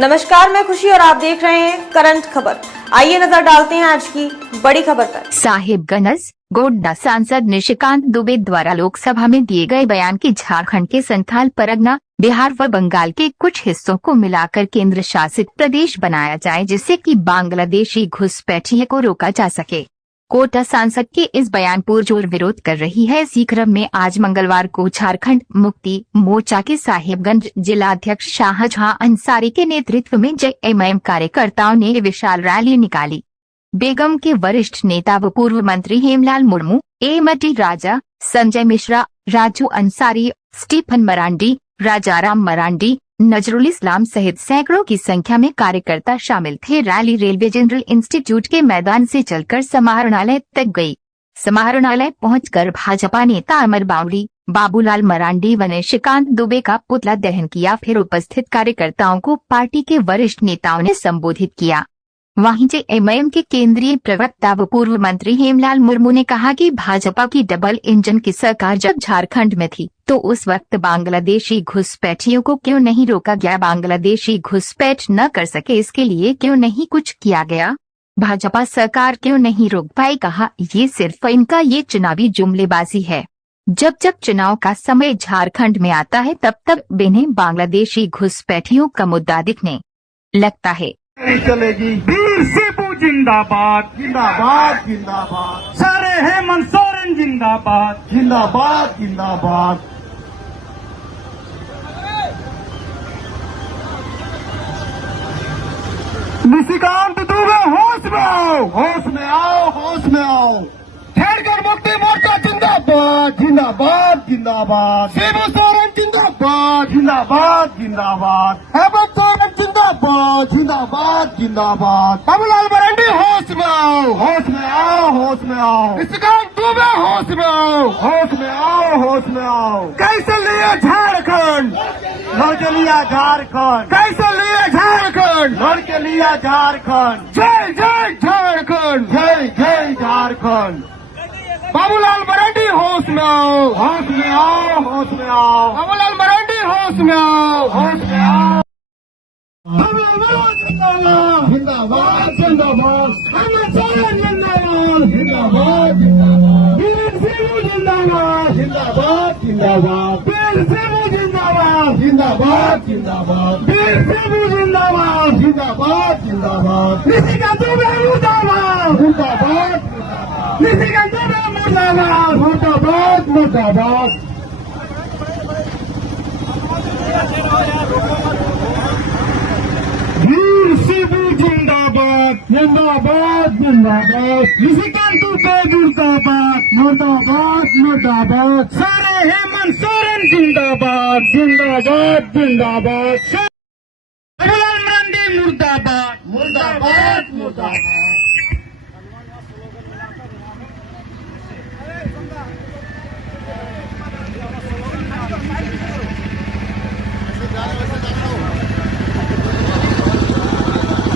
नमस्कार, मैं खुशी और आप देख रहे हैं करंट खबर। आइए नजर डालते हैं आज की बड़ी खबर पर। साहिबगंज गोड्डा सांसद निशिकांत दुबे द्वारा लोकसभा में दिए गए बयान की झारखंड के संथाल परगना, बिहार व बंगाल के कुछ हिस्सों को मिलाकर केंद्र शासित प्रदेश बनाया जाए, जिससे कि बांग्लादेशी घुसपैठियों को रोका जा सके। कोटा सांसद के इस बयान पुरजोर विरोध कर रही है। इसी क्रम में आज मंगलवार को झारखंड मुक्ति मोर्चा के साहिबगंज जिलाध्यक्ष शाहजहां अंसारी के नेतृत्व में जेएमएम कार्यकर्ताओं ने विशाल रैली निकाली। बेगम के वरिष्ठ नेता व पूर्व मंत्री हेमलाल मुर्मू, एमटी राजा, संजय मिश्रा, राजू अंसारी, स्टीफन मरांडी, राजाराम मरांडी, नजरुल इस्लाम सहित सैकड़ों की संख्या में कार्यकर्ता शामिल थे। रैली रेलवे जनरल इंस्टीट्यूट के मैदान से चलकर समाहरणालय तक गई। समाहरणालय पहुंचकर भाजपा नेता अमर बावड़ी, बाबूलाल मरांडी व निशिकांत दुबे का पुतला दहन किया। फिर उपस्थित कार्यकर्ताओं को पार्टी के वरिष्ठ नेताओं ने संबोधित किया। वहीं जेएमएम के केंद्रीय प्रवक्ता व पूर्व मंत्री हेमलाल मुर्मू ने कहा कि भाजपा की डबल इंजन की सरकार जब झारखंड में थी तो उस वक्त बांग्लादेशी घुसपैठियों को क्यों नहीं रोका गया, बांग्लादेशी घुसपैठ न कर सके इसके लिए क्यों नहीं कुछ किया गया, भाजपा सरकार क्यों नहीं रोक पाई। कहा ये सिर्फ इनका ये चुनावी जुमलेबाजी है। जब जब चुनाव का समय झारखंड में आता है तब तब इन्हें बांग्लादेशी घुसपैठियों का मुद्दा दिखने लगता है। चलेगी वीर शिबू जिंदाबाद जिंदाबाद जिंदाबाद, सारे हेमंत सोरेन जिंदाबाद जिंदाबाद जिंदाबाद। निशिकांत दुबे होश में आओ, होश में आओ, होश में आओ। झारखंड मुक्ति मोर्चा जिंदाबाद जिंदाबाद जिंदाबाद, शिबू सोरेन जिंदाबाद जिंदाबाद जिंदाबाद, हेमंत सोरेन जिंदाबाद जिंदाबाद जिंदाबाद, बाबूलाल मरांडी होश में आओ, होश में आओ, होश में आओ। निशिकांत दुबे होश में आओ, होश में आओ, होश में आओ। कैसे लिए झारखंड, लड़ के लिया झारखंड, कैसे लिए झारखंड, लड़ के लिया झारखंड। जय जय झारखंड, जय जय झारखंड। बाबूलाल मरांडी होश में आओ, होश में आओ, होश में आओ। बाबूलाल मरांडी होश में आओ, होश में आओ। जिंदाबाद जिंदाबाद जिंदाबाद, हेमंत सोरेन जिंदाबाद जिंदाबाद जिंदाबाद, वीर शिबू जिंदाबाद जिंदाबाद जिंदाबाद, वीर शिबू जिंदाबाद जिंदाबाद जिंदाबाद, वीर शिबू जिंदाबाद जिंदाबाद जिंदाबाद, निशिकांत दुबे मुर्दाबाद मुर्दाबाद, निशिकांत दुबे मुर्दाबाद मुर्दाबाद मुर्दाबाद। वीर शिबू जिंदाबाद जिंदाबाद जिंदाबाद, निशिकांत दुबे मुर्दाबाद मुर्दाबाद मुर्दाबाद, सारे हेमंत सोरेन जिंदाबाद जिंदाबाद जिंदाबाद, बाबूलाल मरांडी मुर्दाबाद मुर्दाबाद मुर्दाबाद।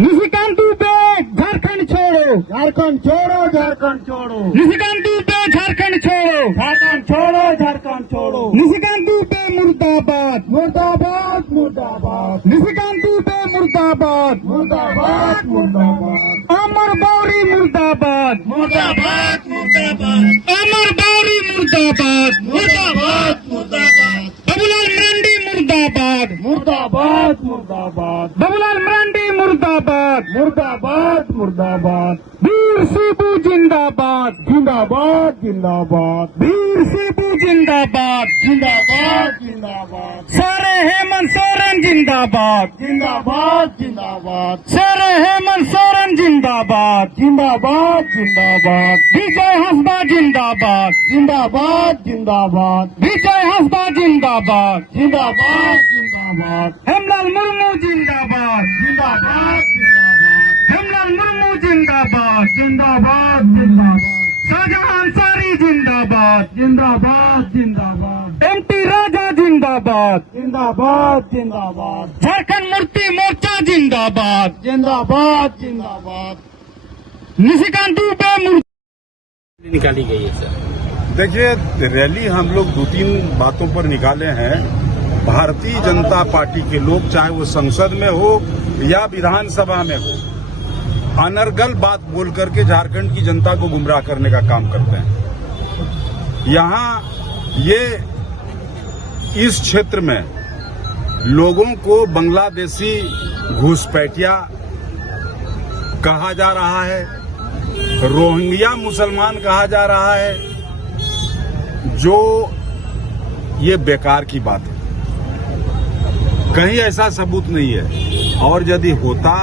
निशिकांत दुबे झारखंड छोड़ो, झारखंड छोड़ो, झारखंड छोड़ो। निशिकांत दुबे झारखंड छोड़ो, झारखंड छोड़ो, झारखंड छोड़ो। निशिकांत दुबे मुर्दाबाद मुर्दाबाद मुर्दाबाद, निशिकांत दुबे मुर्दाबाद मुर्दाबाद मुर्दाबाद, अमर बावरी मुर्दाबाद मुर्दाबाद मुर्दाबाद, अमर बावरी मुर्दाबाद मुर्दाबाद मुर्दाबाद, बाबूलाल मरांडी मुर्दाबाद मुर्दाबाद मुर्दाबाद, बाबूलाल मरांडी मुर्दाबाद मुर्दाबाद मुर्दाबाद, वीर शिबू जिंदाबाद जिंदाबाद जिंदाबाद, वीर शिबू जिंदाबाद जिंदाबाद जिंदाबाद, सारे हेमंत सोरेन जिंदाबाद जिंदाबाद जिंदाबाद, सारे हेमंत सोरेन जिंदाबाद जिंदाबाद जिंदाबाद, विजय हंसदा जिंदाबाद जिंदाबाद जिंदाबाद, विजय हंसदा जिंदाबाद जिंदाबाद जिंदाबाद, हेमलाल मुर्मू जिंदाबाद जिंदाबाद जिंदाबाद, हेमलाल मुर्मू जिंदाबाद जिंदाबाद जिंदाबाद, शाहजहां अंसारी जिंदाबाद जिंदाबाद जिंदाबाद, एमटी राजा जिंदाबाद जिंदाबाद जिंदाबाद, झारखंड मुक्ति मोर्चा जिंदाबाद जिंदाबाद जिंदाबाद, निशिकांत दुबे निकाली गई है सर। देखिए, रैली हम लोग 2-3 बातों पर निकाले हैं। भारतीय जनता पार्टी के लोग, चाहे वो संसद में हो या विधानसभा में हो, अनर्गल बात बोल करके झारखंड की जनता को गुमराह करने का काम करते हैं। यहाँ ये इस क्षेत्र में लोगों को बांग्लादेशी घुसपैठिया कहा जा रहा है, रोहिंग्या मुसलमान कहा जा रहा है, जो ये बेकार की बात है। कहीं ऐसा सबूत नहीं है, और यदि होता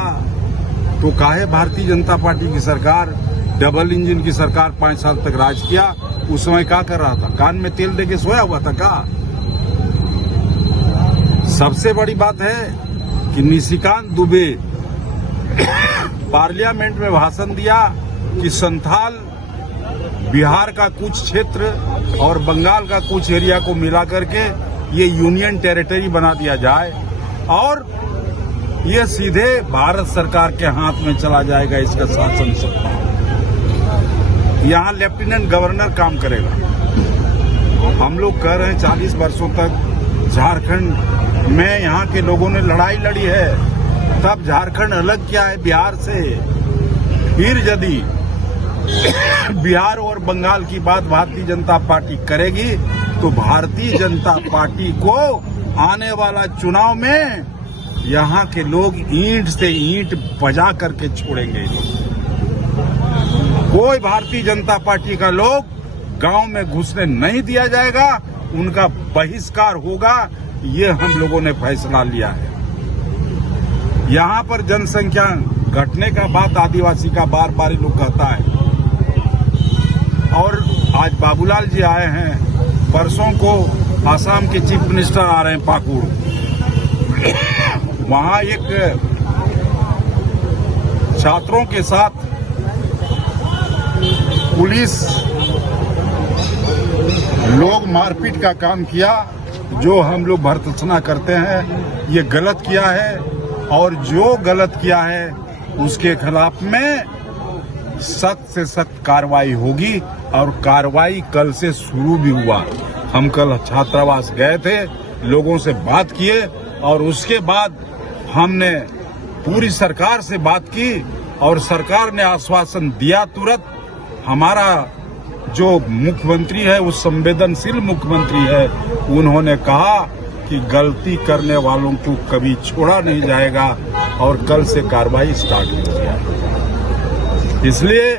तो काहे भारतीय जनता पार्टी की सरकार, डबल इंजन की सरकार 5 साल तक राज किया, उस समय क्या कर रहा था? कान में तेल देके सोया हुआ था का? सबसे बड़ी बात है कि निशिकांत दुबे पार्लियामेंट में भाषण दिया कि संथाल बिहार का कुछ क्षेत्र और बंगाल का कुछ एरिया को मिला करके ये यूनियन टेरिटरी बना दिया जाए और ये सीधे भारत सरकार के हाथ में चला जाएगा इसका शासन सत्ता। यहाँ लेफ्टिनेंट गवर्नर काम करेगा। हम लोग कह रहे हैं 40 वर्षों तक झारखंड में यहाँ के लोगों ने लड़ाई लड़ी है, तब झारखंड अलग क्या है बिहार से। फिर यदि बिहार और बंगाल की बात भारतीय जनता पार्टी करेगी तो भारतीय जनता पार्टी को आने वाला चुनाव में यहाँ के लोग ईंट से ईंट बजा करके छोड़ेंगे। कोई भारतीय जनता पार्टी का लोग गांव में घुसने नहीं दिया जाएगा, उनका बहिष्कार होगा। ये हम लोगों ने फैसला लिया है। यहाँ पर जनसंख्या घटने का बात आदिवासी का बार बार लोग कहता है, और आज बाबूलाल जी आए हैं, परसों को आसाम के चीफ मिनिस्टर आ रहे हैं पाकुड़। वहां एक छात्रों के साथ पुलिस लोग मारपीट का काम किया, जो हम लोग भर्त्सना करते हैं। ये गलत किया है, और जो गलत किया है उसके खिलाफ में सख्त से सख्त कार्रवाई होगी, और कार्रवाई कल से शुरू भी हुआ। हम कल छात्रावास गए थे, लोगों से बात किए, और उसके बाद हमने पूरी सरकार से बात की, और सरकार ने आश्वासन दिया तुरंत। हमारा जो मुख्यमंत्री है वो संवेदनशील मुख्यमंत्री है, उन्होंने कहा कि गलती करने वालों को कभी छोड़ा नहीं जाएगा, और कल से कार्रवाई स्टार्ट हो गया। इसलिए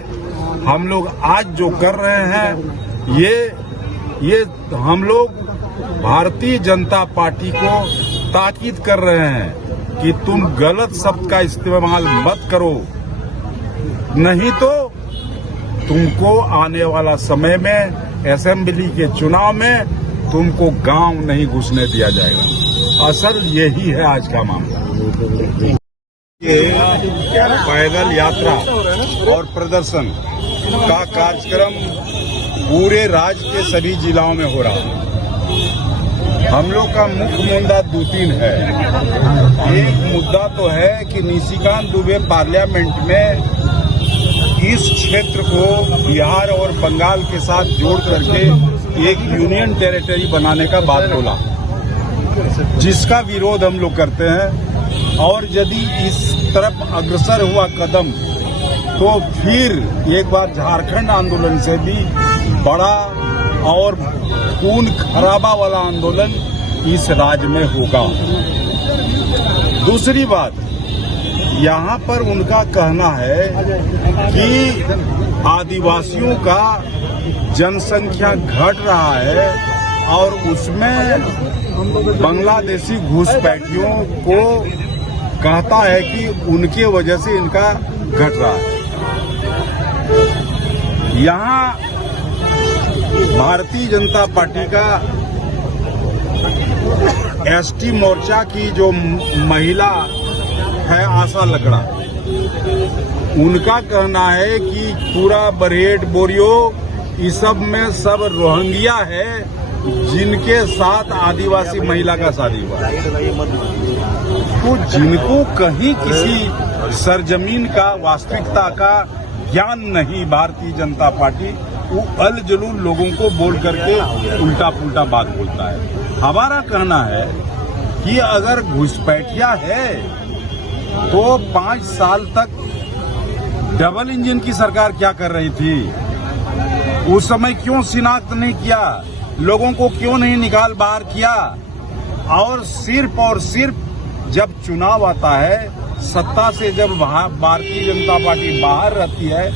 हम लोग आज जो कर रहे हैं ये हम लोग भारतीय जनता पार्टी को ताकीद कर रहे हैं कि तुम गलत शब्द का इस्तेमाल मत करो, नहीं तो तुमको आने वाला समय में असेंबली के चुनाव में तुमको गांव नहीं घुसने दिया जाएगा। असल यही है आज का मामला। ये पैदल यात्रा और प्रदर्शन का कार्यक्रम पूरे राज्य के सभी जिलों में हो रहा है। हम लोग का मुख्य मुद्दा 2-3 है। एक मुद्दा तो है कि निशिकांत दुबे पार्लियामेंट में इस क्षेत्र को बिहार और बंगाल के साथ जोड़ करके एक यूनियन टेरिटरी बनाने का बात बोला, जिसका विरोध हम लोग करते हैं। और यदि इस तरफ अग्रसर हुआ कदम तो फिर एक बार झारखंड आंदोलन से भी बड़ा और खून खराबा वाला आंदोलन इस राज्य में होगा। दूसरी बात, यहाँ पर उनका कहना है कि आदिवासियों का जनसंख्या घट रहा है और उसमें बांग्लादेशी घुसपैठियों को कहता है कि उनके वजह से इनका घट रहा है। यहाँ भारतीय जनता पार्टी का एसटी मोर्चा की जो महिला है आशा लकड़ा, उनका कहना है कि पूरा बरहेट बोरियो इस सब में सब रोहिंग्या है जिनके साथ आदिवासी महिला का शादी हुआ। तो जिनको कहीं किसी सरजमीन का वास्तविकता का ज्ञान नहीं, भारतीय जनता पार्टी वो अल जलूल लोगों को बोल करके उल्टा पुल्टा बात बोलता है। हमारा कहना है कि अगर घुसपैठिया है तो 5 साल तक डबल इंजन की सरकार क्या कर रही थी? उस समय क्यों शिनाख्त नहीं किया? लोगों को क्यों नहीं निकाल बाहर किया? और सिर्फ जब चुनाव आता है, सत्ता से जब भारतीय जनता पार्टी बाहर रहती है,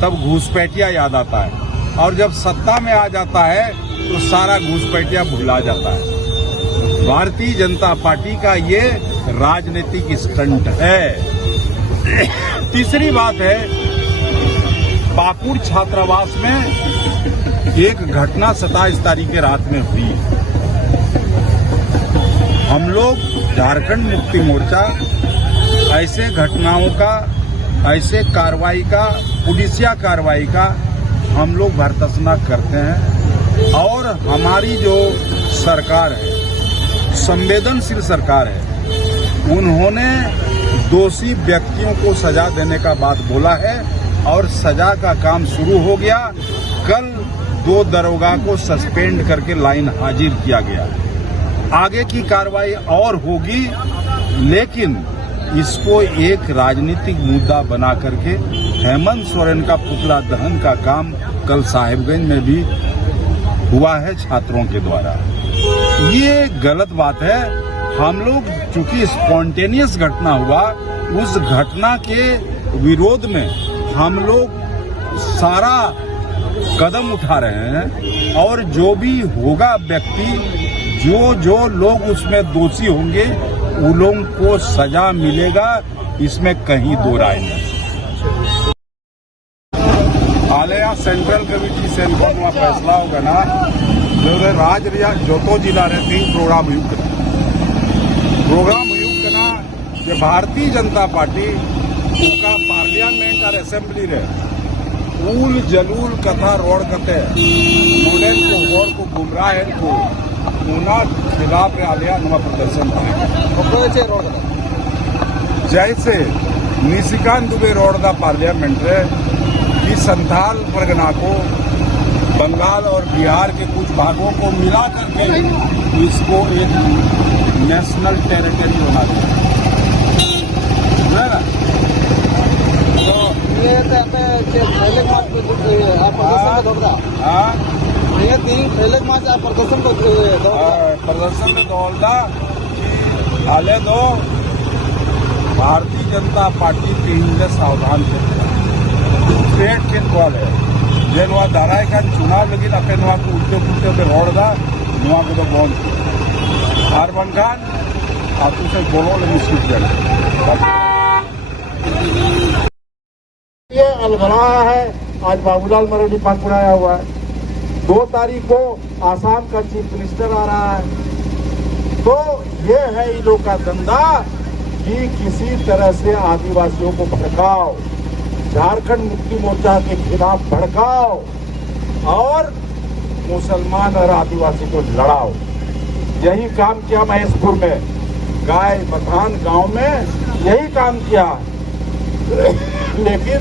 तब घूसपैठिया याद आता है, और जब सत्ता में आ जाता है तो सारा घूसपैठिया भुला जाता है। भारतीय जनता पार्टी का ये राजनीतिक स्टंट है। तीसरी बात है, पाकुड़ छात्रावास में एक घटना 27 तारीख की रात में हुई। हम लोग झारखंड मुक्ति मोर्चा ऐसे घटनाओं का, ऐसे कार्रवाई का, पुलिसिया कार्रवाई का हम लोग भर्त्सना करते हैं। और हमारी जो सरकार है, संवेदनशील सरकार है, उन्होंने दोषी व्यक्तियों को सजा देने का बात बोला है और सजा का काम शुरू हो गया। कल 2 दरोगा को सस्पेंड करके लाइन हाजिर किया गया। आगे की कार्रवाई और होगी, लेकिन इसको एक राजनीतिक मुद्दा बना करके हेमंत सोरेन का पुतला दहन का काम कल साहिबगंज में भी हुआ है छात्रों के द्वारा। ये गलत बात है। हम लोग चूंकि स्पॉन्टेनियस घटना हुआ, उस घटना के विरोध में हम लोग सारा कदम उठा रहे हैं, और जो भी होगा व्यक्ति, जो लोग उसमें दोषी होंगे, उन लोगों को सजा मिलेगा, इसमें कहीं दो राय नहीं। आलिया सेंट्रल कमिटी से वहाँ फैसला होगा ना, जो राज जो तो जिला रहती प्रोग्राम युक्त ना, जो भारतीय जनता पार्टी का पार्लियामेंट और असेंबली रे उल जलूल कथा रोड कते मॉडल को होर को गुमराह है को उना खिलाफ आलिया नुआ प्रदर्शन जैसे निशिकांत दुबे रोड दा पार्लियामेंट रे कि संथाल परगना को बंगाल और बिहार के कुछ भागों को मिला करके इसको एक नेशनल टेरिटरी बना दिया है ना। तो ये प्रदर्शन में दौलदा हाले दो भारतीय जनता पार्टी के सावधान थे स्टेट के द्वार है जे नुआ दाराय का चुनाव लगी अपने नुआ को उल्टे पुलटे पे रोड दा नुआ को तो बंद हार बनखान आप उसे बोलो लेकिन सीट जाए ये अलगड़ा है। आज बाबूलाल मरांडी पाकुड़ आया हुआ है। 2 तारीख को आसाम का चीफ मिनिस्टर आ रहा है। तो ये है इन लोग का धंधा कि किसी तरह से आदिवासियों को भड़काओ, झारखंड मुक्ति मोर्चा के खिलाफ भड़काओ और मुसलमान और आदिवासी को लड़ाओ। यही काम किया महेशपुर में, गाय बथान गांव में यही काम किया, लेकिन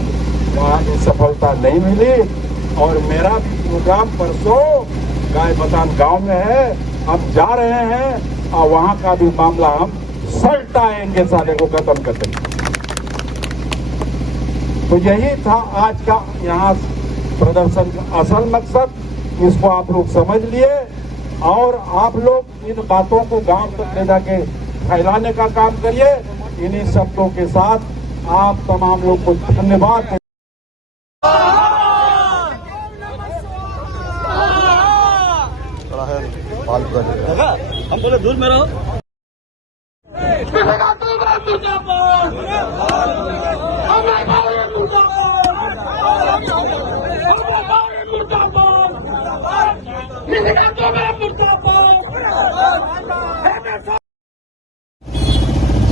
वहां की सफलता नहीं मिली। और मेरा भी प्रोग्राम परसों गाय बथान गांव में है, हम जा रहे हैं और वहां का भी मामला हम सल्टाएंगे, साले को खत्म कर देंगे। तो यही था आज का यहाँ प्रदर्शन का असल मकसद। इसको आप लोग समझ लिए और आप लोग इन बातों को गांव तक ले जाके फैलाने का काम करिए। इन्हीं शब्दों के साथ आप तमाम लोग को धन्यवाद। हम बोले दूर में रहो।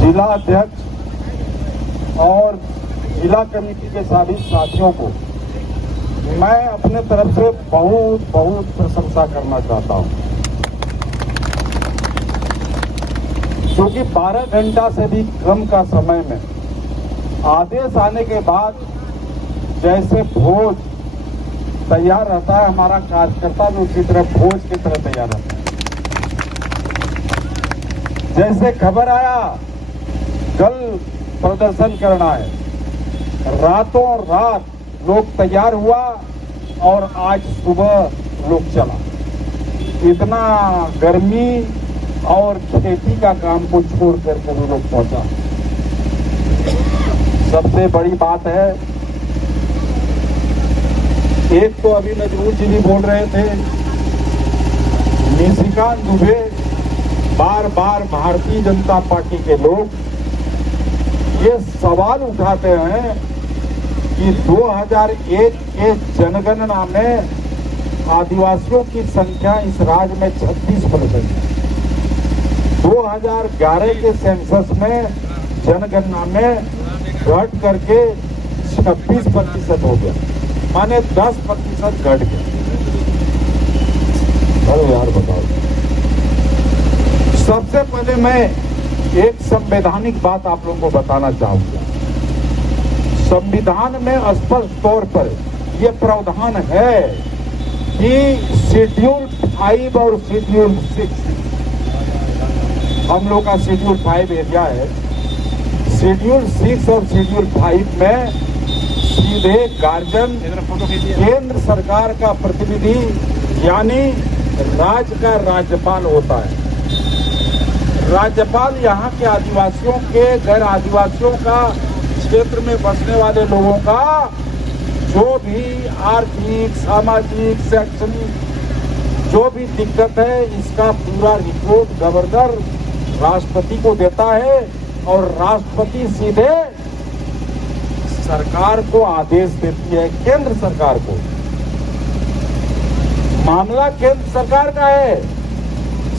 जिला अध्यक्ष और जिला कमेटी के सभी साथियों को मैं अपने तरफ से बहुत बहुत प्रशंसा करना चाहता हूं, क्योंकि 12 घंटा से भी कम का समय में आदेश आने के बाद जैसे भोज तैयार रहता है, हमारा कार्यकर्ता भी उसी तरह भोज की तरह तैयार रहता है। जैसे खबर आया कल प्रदर्शन करना है। रातों रात लोग तैयार हुआ और आज सुबह लोग चला। इतना गर्मी और खेती का काम को छोड़ करके वो लोग पहुंचा। सबसे बड़ी बात है, एक तो अभी नजरूल जी भी बोल रहे थे, निशिकांत दुबे बार बार भारतीय जनता पार्टी के लोग ये सवाल उठाते हैं कि 2001 के जनगणना में आदिवासियों की संख्या इस राज्य में 36% है। 2011 के सेंसस में जनगणना में घट करके 26% हो गया, माने 10% घट गया। अरे यार बताओ। सबसे पहले मैं एक संवैधानिक बात आप लोगों को बताना चाहूंगा। संविधान में स्पष्ट तौर पर यह प्रावधान है कि शेड्यूल 5 और शेड्यूल 6, हम लोग का शेड्यूल 5 एरिया है, शेड्यूल 6 और शेड्यूल 5 में सीधे गार्जियन केंद्र सरकार का प्रतिनिधि यानी राज्य का राज्यपाल होता है। राज्यपाल यहाँ के आदिवासियों के, गैर आदिवासियों का, क्षेत्र में बसने वाले लोगों का जो भी आर्थिक, सामाजिक, शैक्षणिक जो भी दिक्कत है, इसका पूरा रिपोर्ट गवर्नर राष्ट्रपति को देता है और राष्ट्रपति सीधे सरकार को आदेश देती है, केंद्र सरकार को। मामला केंद्र सरकार का है।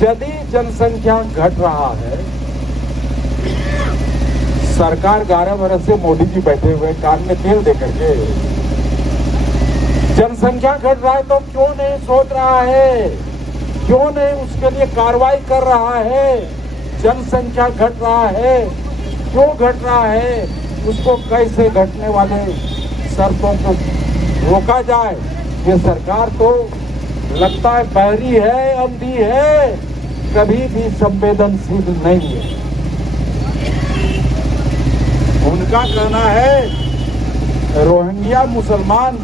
यदि जनसंख्या घट रहा है, सरकार 11 वर्ष से मोदी जी बैठे हुए कान में तेल दे करके, जनसंख्या घट रहा है तो क्यों नहीं सोच रहा है, क्यों नहीं उसके लिए कार्रवाई कर रहा है? जनसंख्या घट रहा है, क्यों घट रहा है, उसको कैसे घटने वाले शर्तों को रोका जाए। ये सरकार तो लगता है बहरी है, अंधी है, कभी भी संवेदनशील नहीं है। उनका कहना है रोहिंग्या मुसलमान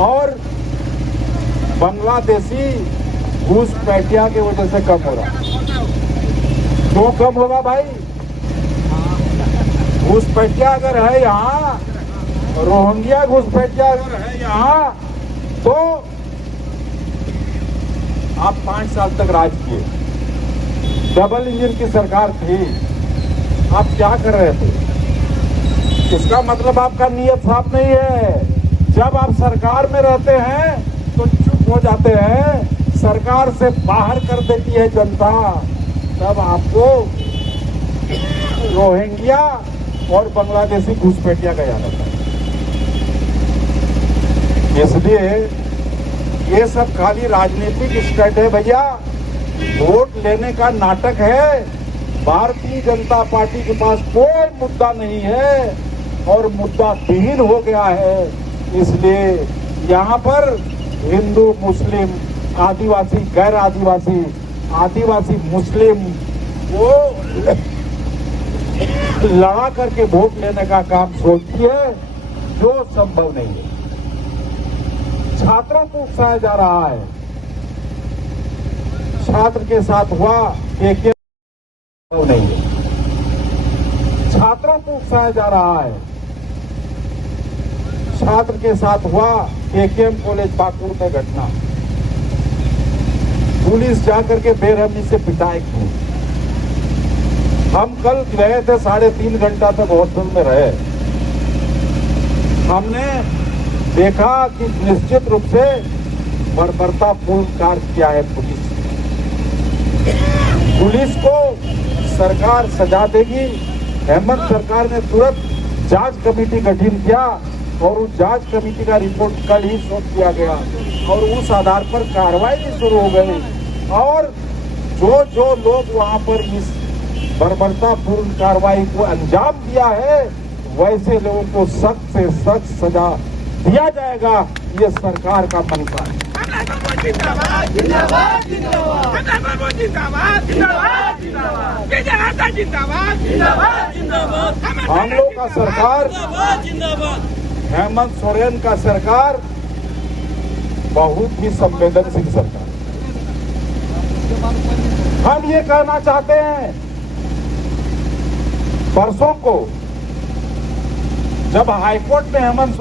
और बांग्लादेशी घुसपैठिया की वजह से कम हो रहा। क्यों कम होगा भाई? घुसपैठिया अगर है यहाँ, रोहिंग्या घुसपैठिया अगर है यहाँ, तो आप 5 साल तक राज किए, डबल इंजन की सरकार थी, आप क्या कर रहे थे? इसका मतलब आपका नियत साफ नहीं है। जब आप सरकार में रहते हैं तो चुप हो जाते हैं, सरकार से बाहर कर देती है जनता, तब आपको रोहिंग्या और बांग्लादेशी घुसपैठिया का याद आता है। इसलिए ये सब खाली राजनीतिक स्टंट है भैया, वोट लेने का नाटक है। भारतीय जनता पार्टी के पास कोई मुद्दा नहीं है और मुद्दा विहीन हो गया है। इसलिए यहाँ पर हिंदू, मुस्लिम, आदिवासी, गैर आदिवासी, आदिवासी मुस्लिम वो लड़ा करके वोट लेने का काम सोचती है, जो संभव नहीं है। छात्रों को उकसाया जा रहा है, छात्र के साथ हुआ एक नहीं है। छात्रों को उकसाया जा रहा है, छात्र के साथ हुआ एकेएम कॉलेज पाकुड़ में घटना, पुलिस जाकर के बेरहमी से पिटाई की। हम कल गए थे, 3.5 घंटा तक हॉस्टल में रहे। हमने देखा कि निश्चित रूप से बर्बरतापूर्ण कार्य किया है पुलिस को सरकार सजा देगी। हेमंत सरकार ने तुरंत जांच कमेटी गठित किया और उस जांच कमेटी का रिपोर्ट कल ही सौंप दिया गया और उस आधार पर कार्रवाई भी शुरू हो गई। और जो लोग वहां पर इस बर्बरतापूर्ण कार्रवाई को अंजाम दिया है, वैसे लोगों को सख्त से सख्त सजा दिया जाएगा। ये सरकार का मंशा है। जिंदाबाद जिंदाबाद जिंदाबाद जिंदाबाद जिंदाबाद जिंदाबाद जिंदाबाद जिंदाबाद जिंदाबाद जिंदाबाद हम लोग का सरकार, हेमंत सोरेन का सरकार बहुत ही संवेदनशील सरकार। हम ये कहना चाहते हैं, परसों को जब हाईकोर्ट ने हेमंत